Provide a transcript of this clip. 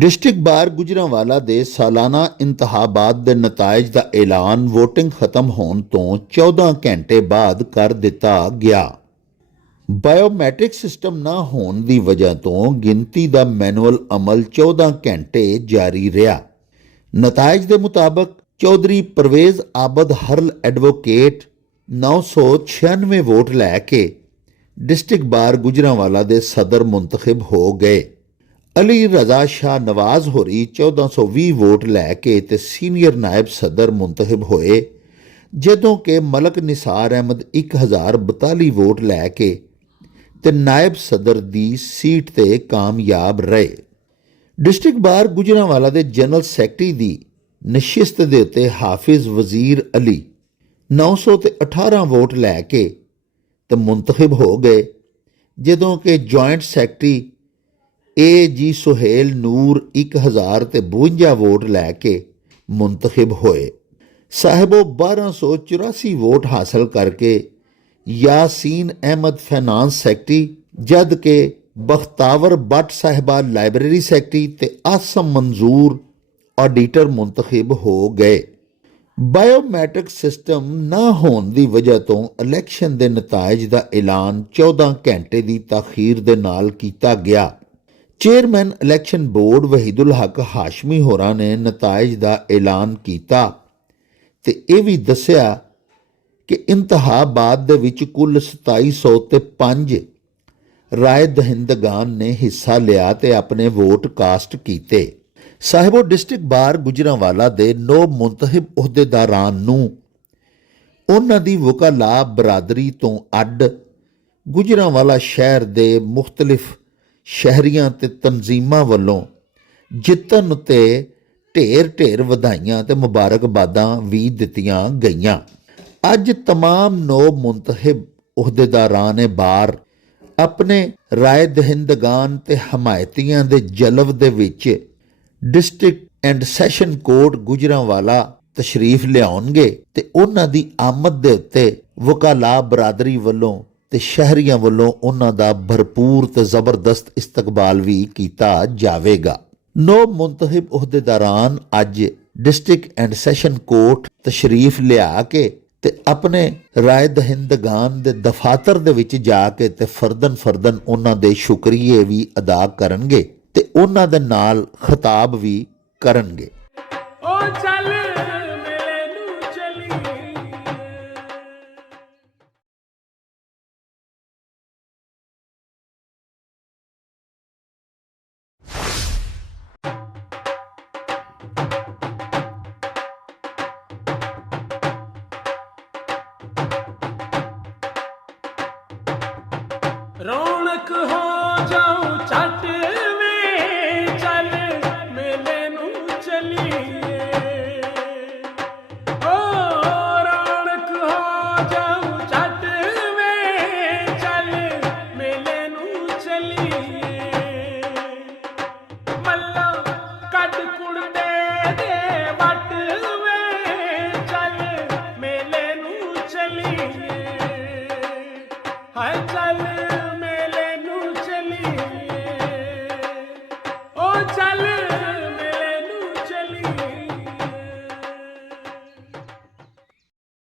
District bar Gujranwala दे सालाना इंतखाबात दे नताइज दा ऐलान वोटिंग खत्म होने तो 14 घंटे बाद कर दिता गया। बायोमैट्रिक सिस्टम ना होने की वजह तो गिनती का मैनुअल अमल 14 घंटे जारी रहा। नताइज के मुताबिक चौधरी परवेज आबद हरल एडवोकेट 996 वोट लैके डिस्ट्रिक्ट बार गुजरांवाला दे सदर मुंतखब हो गए। अली रजा शाह नवाज होरी 1420 वोट लैके ते सीनियर नायब सदर मुंतखब होए, जदों के मलक निसार अहमद 1042 वोट लैके ते नायब सदर दी सीट ते कामयाब रहे। डिस्ट्रिक्ट बार गुजरांवाला दे जनरल सैकटरी दी नशिस्त दे उत्ते हाफिज वजीर अली 918 वोट लैके ते मुंतखब हो गए, जदों के जॉइंट सैकटरी ए जी सुहेल नूर 1052 वोट लैके मुंतखब होए। साहिबो 1284 वोट हासिल करके यासीन अहमद फाइनांस सैकटरी, जद के बख्तावर बट साहिबा लाइब्रेरी सैकटरी ते आसम मंजूर ऑडिटर मुंतखब हो गए। बायोमैट्रिक सिस्टम ना होने की वजह तो इलैक्शन के नताइज का ऐलान 14 घंटे की तखीर दे नाल कीता गया। चेयरमैन इलैक्शन बोर्ड वहीदुल हक हाशमी होरां ने नताइज का ऐलान किया ते यह भी दस्सिया कि इंतखाबात दे विच कुल 2705 राय दहिंदगान ने हिस्सा लिया ते अपने वोट कास्ट किए। साहिबो डिस्ट्रिक्ट बार गुजरांवाला दे 9 मुंतखब अहदेदारां नूं उन्हां दी वकाला बरादरी तो अड गुजरांवाला शहर दे मुख्तलिफ शहरियां ते तनजीमां वल्लों जितन ते ढेर वधाइयां ते मुबारकबादां भी दित्तियां गईयां। अज तमाम 9 मुंतखब अहदेदारां ने बार अपने राय दहिंदगान ते हमायतियां दे जलव दे विच district and session court Gujranwala तशरीफ लियाउणगे ते उन्हां दी आमद दे उत्ते वकाला बरादरी वल्लों ते शहरियां वल्लों उन्हां दा भरपूर ते जबरदस्त इस्तकबाल भी कीता जावेगा। 9 मुंतखब अहदेदारान अज डिस्ट्रिक्ट एंड सैशन कोर्ट तशरीफ लिया के ते अपने राय दहिंदगान दे दफातर दे विच जाके ते फर्दन उन्हां दे शुक्रिये भी अदा करनगे ते उन्हां दे नाल खिताब भी करनगे। रौनक हो